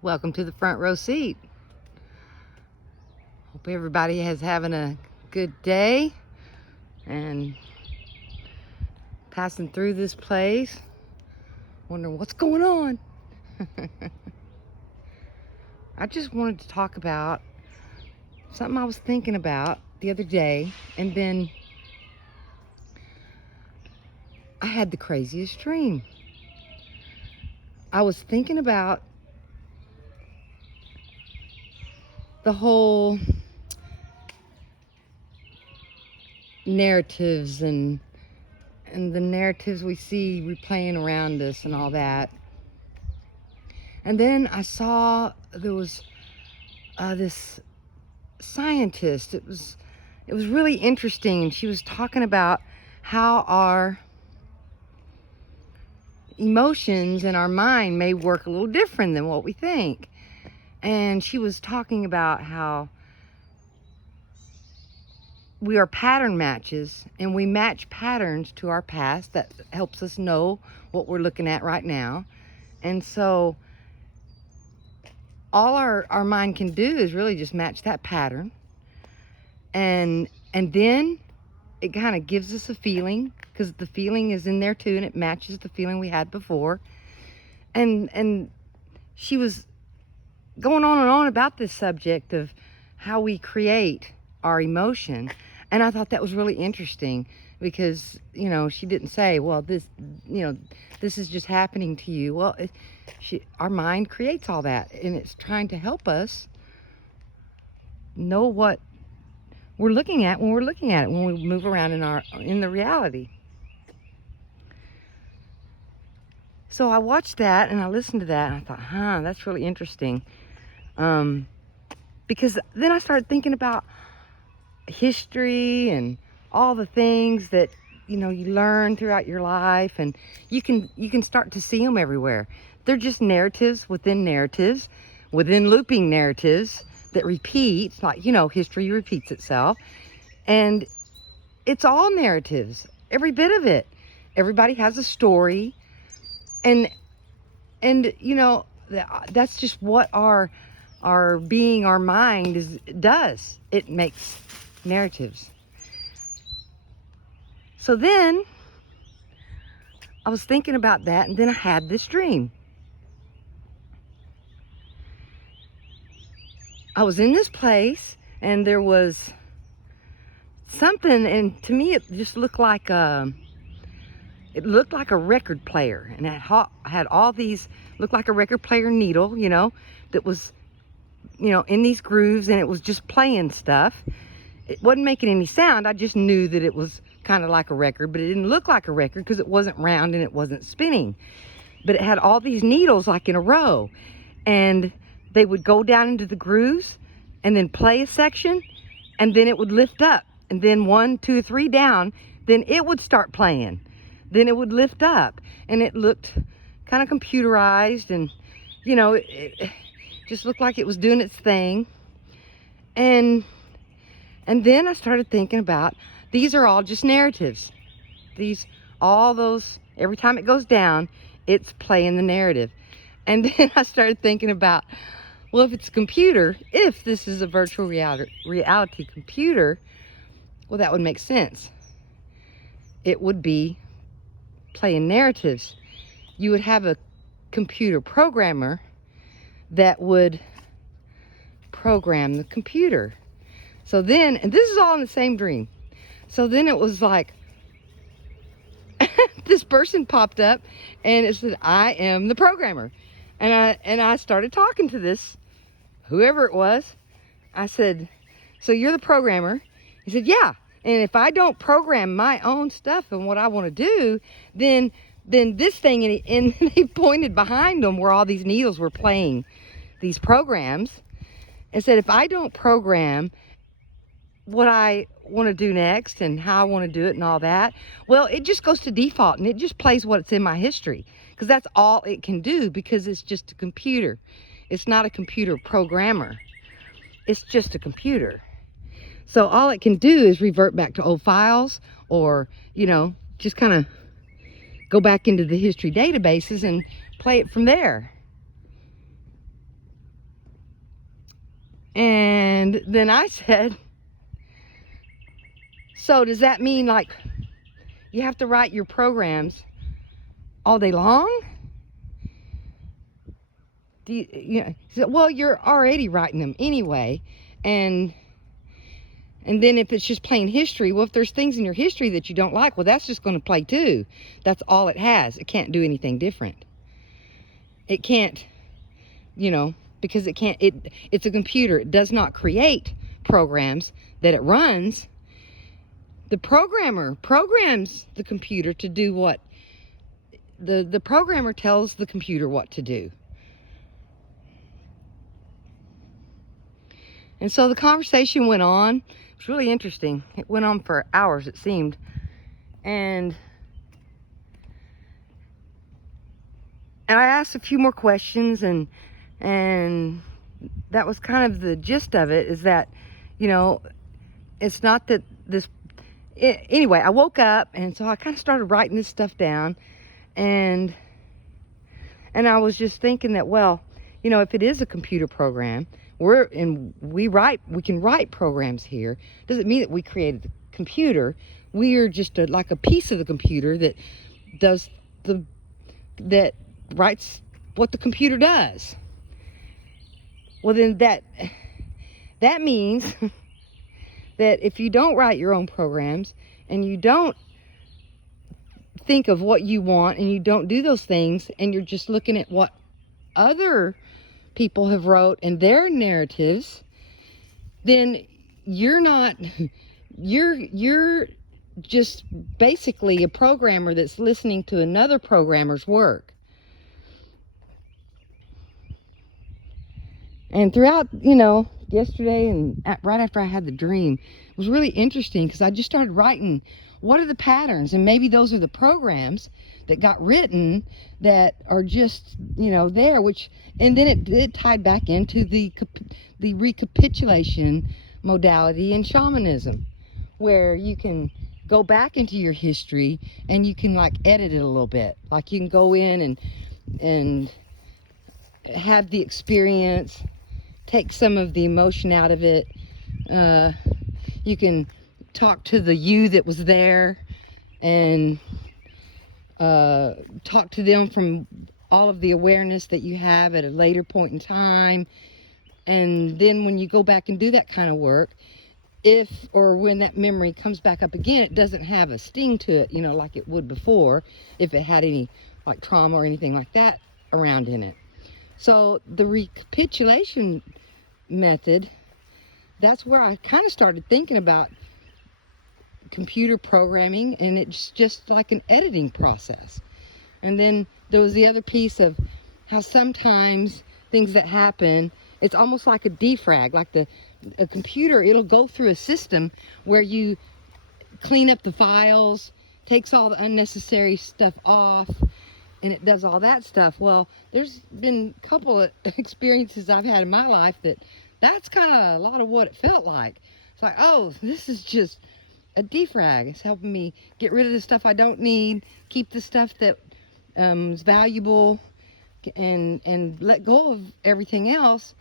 Welcome to the front row seat. Hope everybody is having a good day and passing through this place, wondering what's going on. I just wanted to talk about something I was thinking about the other day, and then I had the craziest dream. I was thinking about the whole narratives and the narratives we see replaying around us and all that. And then I saw there was this scientist. It was really interesting, and she was talking about how our emotions and our mind may work a little different than what we think. And she was talking about how we are pattern matches, and we match patterns to our past. That helps us know what we're looking at right now. And so all our mind can do is really just match that pattern, and then it kind of gives us a feeling, because the feeling is in there too, and it matches the feeling we had before. And she was going on and on about this subject of how we create our emotion. And I thought that was really interesting, because, she didn't say, well, this is just happening to you. Well, our mind creates all that, and it's trying to help us know what we're looking at when we're looking at it, when we move around in the reality. So I watched that and I listened to that, and I thought, that's really interesting. Because then I started thinking about history and all the things that you learn throughout your life, and you can start to see them everywhere. They're just narratives within looping narratives that repeat, like history repeats itself, and it's all narratives, every bit of it. Everybody has a story, and that's just what our being, our mind does. It makes narratives. So then I was thinking about that, and then I had this dream. I was in this place, and there was something, and to me it just looked like a record player, and it had all these, looked like a record player needle, that was in these grooves, and it was just playing stuff. It wasn't making any sound. I just knew that it was kind of like a record, but it didn't look like a record because it wasn't round and it wasn't spinning. But it had all these needles like in a row, and they would go down into the grooves and then play a section, and then it would lift up, and then 1, 2, 3 down, then it would start playing, then it would lift up, and it looked kind of computerized, and it just looked like it was doing its thing. And then I started thinking about, these are all just narratives. Every time it goes down, it's playing the narrative. And then I started thinking about, well, if it's a computer, if this is a virtual reality computer, well, that would make sense. It would be playing narratives. You would have a computer programmer that would program the computer. So then, and this is all in the same dream. So then it was like, this person popped up, and it said, I am the programmer. And I started talking to this, whoever it was. I said, so you're the programmer? He said, yeah. And if I don't program my own stuff and what I want to do, then this thing, and he pointed behind them where all these needles were playing these programs, and said, if I don't program what I want to do next and how I want to do it and all that, well, it just goes to default, and it just plays what's in my history, because that's all it can do, because it's just a computer. It's not a computer programmer. It's just a computer. So all it can do is revert back to old files, or, just kind of go back into the history databases and play it from there. And then I said, so does that mean like you have to write your programs all day long? He said, well, you're already writing them anyway. And then if it's just plain history, well, if there's things in your history that you don't like, well, that's just going to play too. That's all it has. It can't do anything different. It can't, because it's a computer. It does not create programs that it runs. The programmer programs the computer to do what the programmer tells the computer what to do. And so the conversation went on. It was really interesting. It went on for hours, it seemed. And I asked a few more questions, and that was kind of the gist of it, is that, it's not that anyway, I woke up, and so I kind of started writing this stuff down, and I was just thinking that, well, if it is a computer program, we can write programs here. Doesn't mean that we created the computer. We are just like a piece of the computer that writes what the computer does. Well, then that means that if you don't write your own programs, and you don't think of what you want, and you don't do those things, and you're just looking at what other people have wrote and their narratives, then you're just basically a programmer that's listening to another programmer's work. And throughout, yesterday and right after I had the dream, it was really interesting, because I just started writing, what are the patterns? And maybe those are the programs that got written that are just, there, and then it tied back into the recapitulation modality in shamanism, where you can go back into your history and you can like edit it a little bit. Like you can go in and have the experience, take some of the emotion out of it. You can talk to the you that was there, and talk to them from all of the awareness that you have at a later point in time. And then when you go back and do that kind of work, if or when that memory comes back up again, it doesn't have a sting to it, like it would before, if it had any like trauma or anything like that around in it. So the recapitulation method, that's where I kind of started thinking about computer programming, and it's just like an editing process. And then there was the other piece of how sometimes things that happen, it's almost like a defrag, like a computer, it'll go through a system where you clean up the files, takes all the unnecessary stuff off, and it does all that stuff. Well, there's been a couple of experiences I've had in my life that's kind of a lot of what it felt like. It's like, oh, this is just a defrag. It's helping me get rid of the stuff I don't need, keep the stuff that is valuable, and let go of everything else.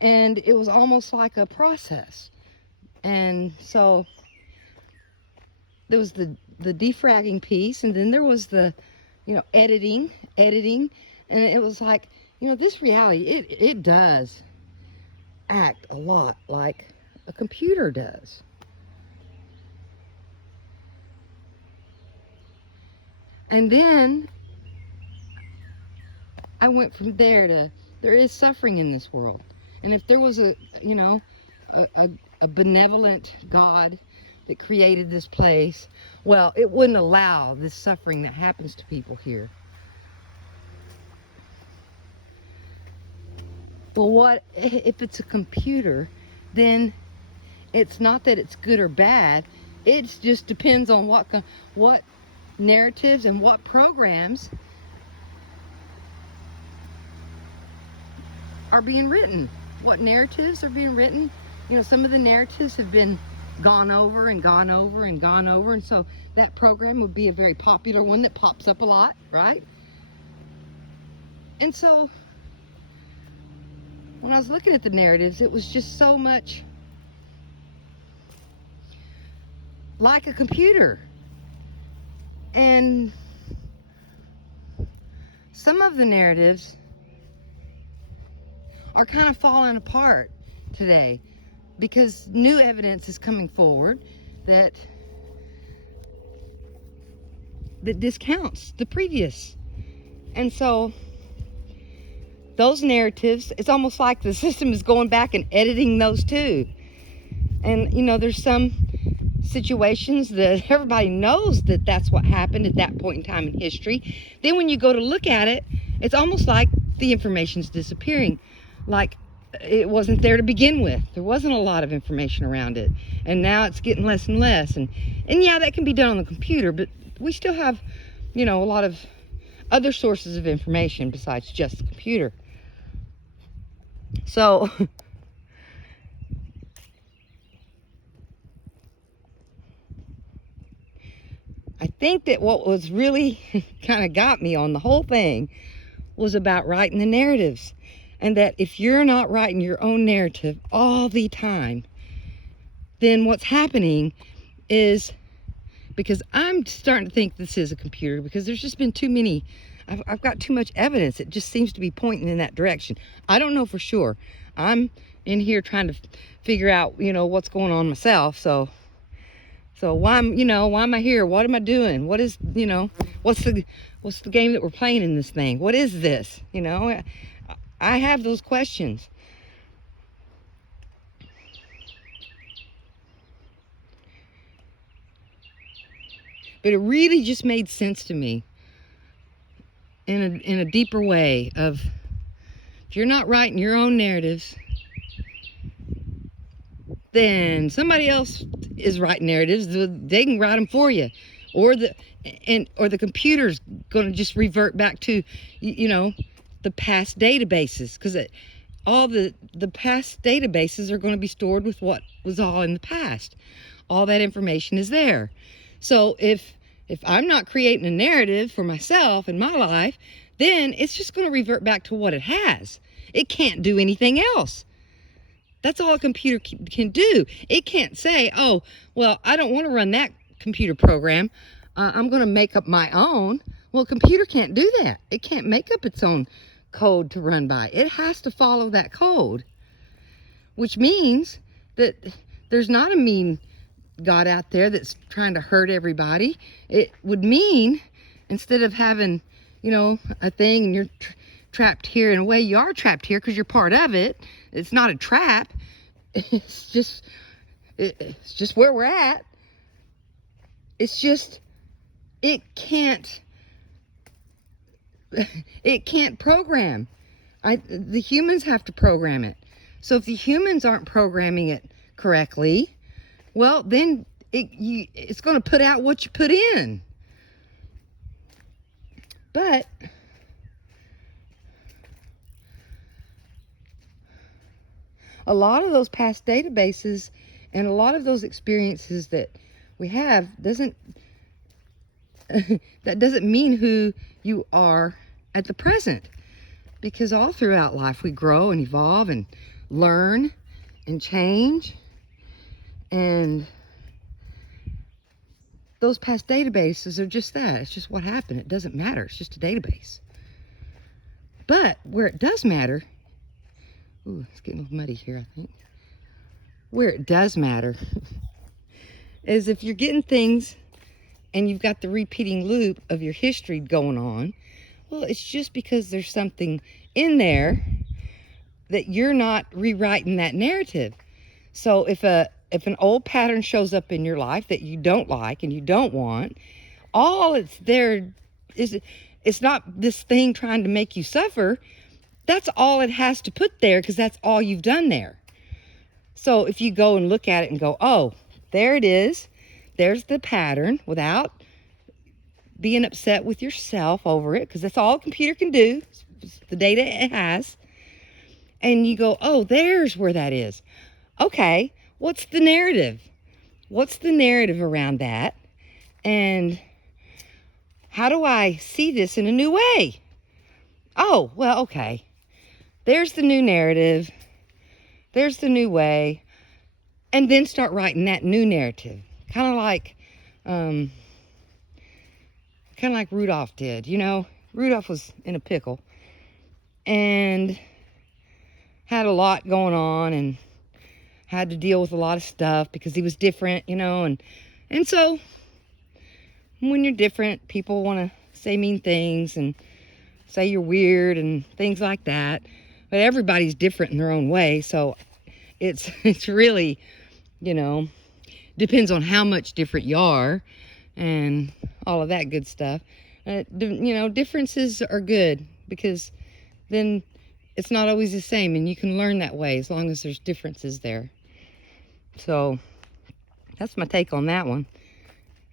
And it was almost like a process. And so there was the defragging piece, and then there was the editing, and it was like, this reality, it does act a lot like a computer does. And then I went from there to, there is suffering in this world. And if there was a benevolent God that created this place, well, it wouldn't allow this suffering that happens to people here. Well, what if it's a computer? Then it's not that it's good or bad. It just depends on what narratives and what programs are being written. What narratives are being written? Some of the narratives have been gone over and gone over and gone over, and so that program would be a very popular one that pops up a lot, right? And so when I was looking at the narratives, it was just so much like a computer. And some of the narratives are kind of falling apart today because new evidence is coming forward that discounts the previous. And so those narratives, it's almost like the system is going back and editing those too. And you know, there's some situations that everybody knows that that's what happened at that point in time in history. Then when you go to look at it, it's almost like the information's disappearing, like it wasn't there to begin with. There wasn't a lot of information around it, and now it's getting less and less. And yeah, that can be done on the computer, but we still have, you know, a lot of other sources of information besides just the computer. So I think that what was really kind of got me on the whole thing was about writing the narratives. And that if you're not writing your own narrative all the time, then what's happening is, because I'm starting to think this is a computer, because there's just been too many, I've got too much evidence. It just seems to be pointing in that direction. I don't know for sure. I'm in here trying to figure out, you know, what's going on myself. So why am I here? What am I doing? What is, you know, what's the game that we're playing in this thing? What is this? You know, I have those questions. But it really just made sense to me in a deeper way of, if you're not writing your own narratives, then somebody else is writing narratives. They can write them for you, or the computer's going to just revert back to, you know, the past databases, because all the past databases are going to be stored with what was all in the past. All that information is there. So if I'm not creating a narrative for myself in my life, then it's just going to revert back to what it has. It can't do anything else. That's all a computer can do. It can't say, oh, well, I don't want to run that computer program. I'm going to make up my own. Well, a computer can't do that. It can't make up its own code to run by. It has to follow that code, which means that there's not a mean God out there that's trying to hurt everybody. It would mean, instead of having, you know, a thing and you're trapped here, in a way you are trapped here because you're part of it. It's not a trap. It's just where we're at. It's just, it can't program. The humans have to program it. So if the humans aren't programming it correctly, well, then it's going to put out what you put in. But a lot of those past databases and a lot of those experiences that we have that doesn't mean who you are at the present, because all throughout life we grow and evolve and learn and change, and those past databases are just that. It's just what happened. It doesn't matter. It's just a database. But where it does matter, ooh, it's getting a little muddy here, I think. Where it does matter is if you're getting things and you've got the repeating loop of your history going on, well, it's just because there's something in there that you're not rewriting that narrative. So if an old pattern shows up in your life that you don't like and you don't want, all it's there is, it's not this thing trying to make you suffer. That's all it has to put there, because that's all you've done there. So if you go and look at it and go, oh, there it is. There's the pattern, without being upset with yourself over it, because that's all a computer can do, it's the data it has. And you go, oh, there's where that is. Okay, what's the narrative? What's the narrative around that? And how do I see this in a new way? Oh, well, okay. there's the new narrative, there's the new way, and then start writing that new narrative. Kind of like Rudolph did. You know, Rudolph was in a pickle and had a lot going on and had to deal with a lot of stuff because he was different, you know, and so when you're different, people want to say mean things and say you're weird and things like that. But everybody's different in their own way, so it's really, you know, depends on how much different you are and all of that good stuff. You know, differences are good because then it's not always the same, and you can learn that way as long as there's differences there. So that's my take on that one.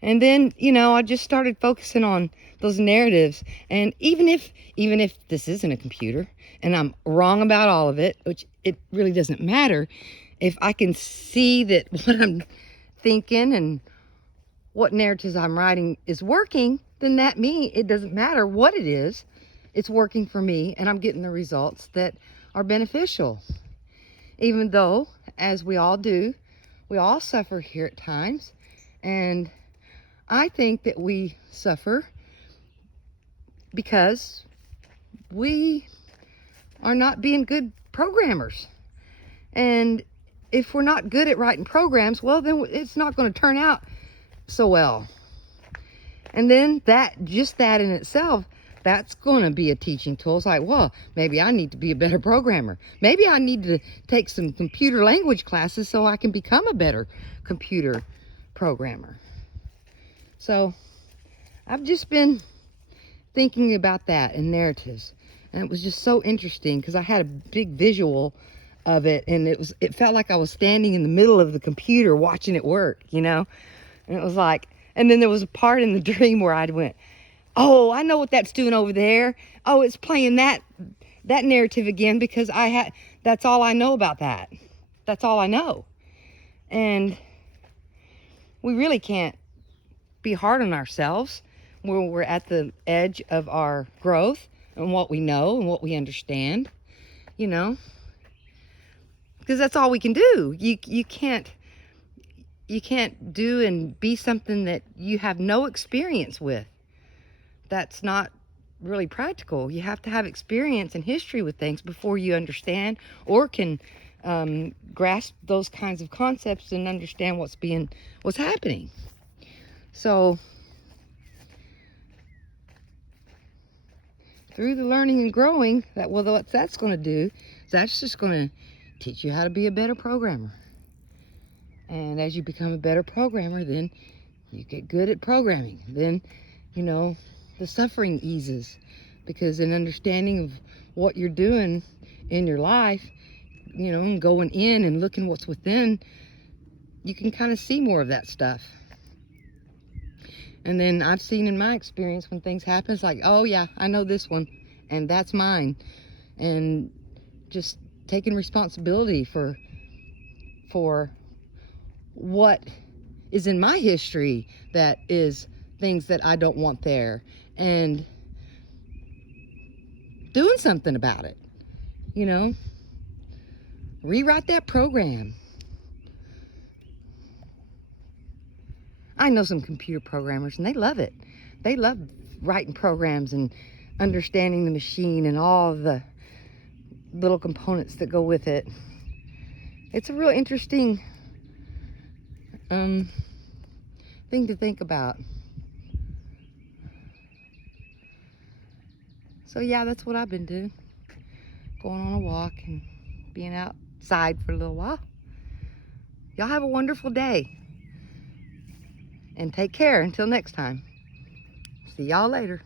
And then, you know, I just started focusing on those narratives. And even if this isn't a computer and I'm wrong about all of it, which it really doesn't matter, if I can see that what I'm thinking and what narratives I'm writing is working, then that means it doesn't matter what it is. It's working for me and I'm getting the results that are beneficial. Even though, as we all do, we all suffer here at times. And I think that we suffer because we are not being good programmers. And if we're not good at writing programs, well, then it's not going to turn out so well. And then just that in itself, that's going to be a teaching tool. It's like, well, maybe I need to be a better programmer. Maybe I need to take some computer language classes so I can become a better computer programmer. So I've just been thinking about that and narratives. And it was just so interesting because I had a big visual of it, and it felt like I was standing in the middle of the computer watching it work, you know? And it was like, and then there was a part in the dream where I went, oh, I know what that's doing over there. Oh, it's playing that narrative again because that's all I know about that. That's all I know. And we really can't be hard on ourselves when we're at the edge of our growth and what we know and what we understand, you know, because that's all we can do. You can't do and be something that you have no experience with. That's not really practical. You have to have experience and history with things before you understand or can grasp those kinds of concepts and understand what's happening. So through the learning and growing, what that's going to do is that's just going to teach you how to be a better programmer. And as you become a better programmer, then you get good at programming. Then, you know, the suffering eases because in understanding of what you're doing in your life, you know, and going in and looking what's within, you can kind of see more of that stuff. And then I've seen in my experience when things happen, it's like, oh yeah, I know this one and that's mine. And just taking responsibility for what is in my history that is things that I don't want there and doing something about it, you know, rewrite that program. I know some computer programmers and they love it. They love writing programs and understanding the machine and all of the little components that go with it. It's a real interesting thing to think about. So yeah, that's what I've been doing. Going on a walk and being outside for a little while. Y'all have a wonderful day. And take care until next time. See y'all later.